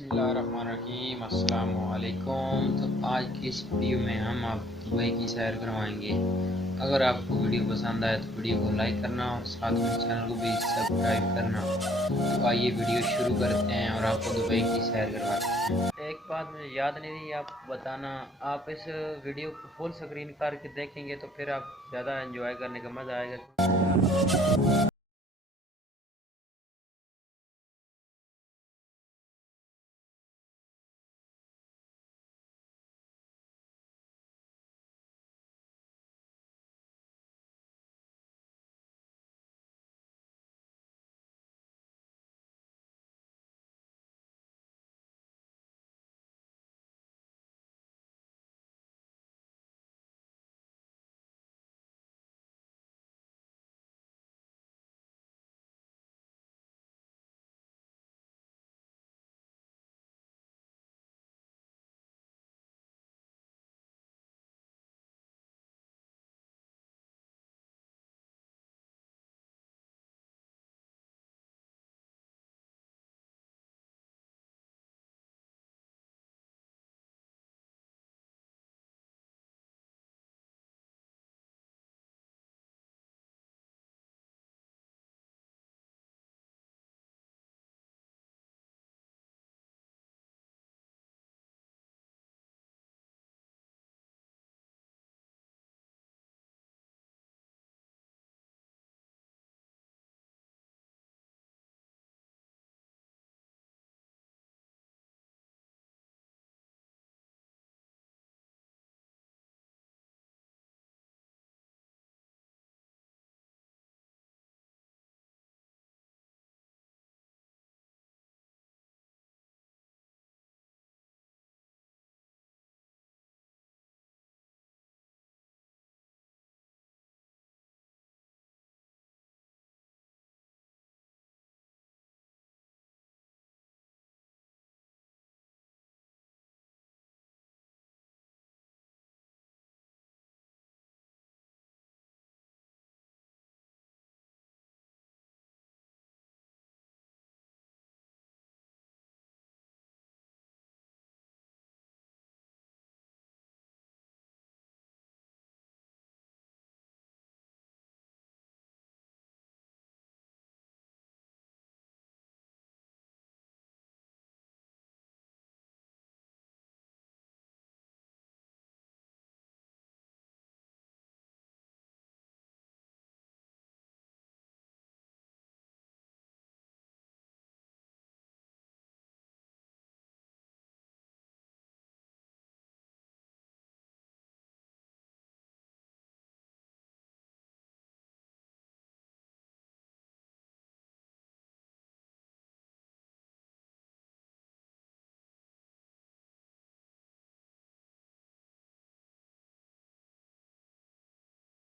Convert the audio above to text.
बिस्मिल्लाहिर्रहमानिर्रहीम अस्सलाम वालेकुम। तो आज की इस वीडियो में हम आपको दुबई की सैर करवाएंगे। अगर आपको वीडियो पसंद आए तो वीडियो को लाइक करना और साथ में चैनल को भी सब्सक्राइब करना। तो आइए वीडियो शुरू करते हैं और आपको दुबई की सैर करवाते हैं। एक बात मुझे याद नहीं रही आपको बताना, आप इस वीडियो को फुल स्क्रीन करके देखेंगे तो फिर आप ज़्यादा एंजॉय करने का मज़ा आएगा।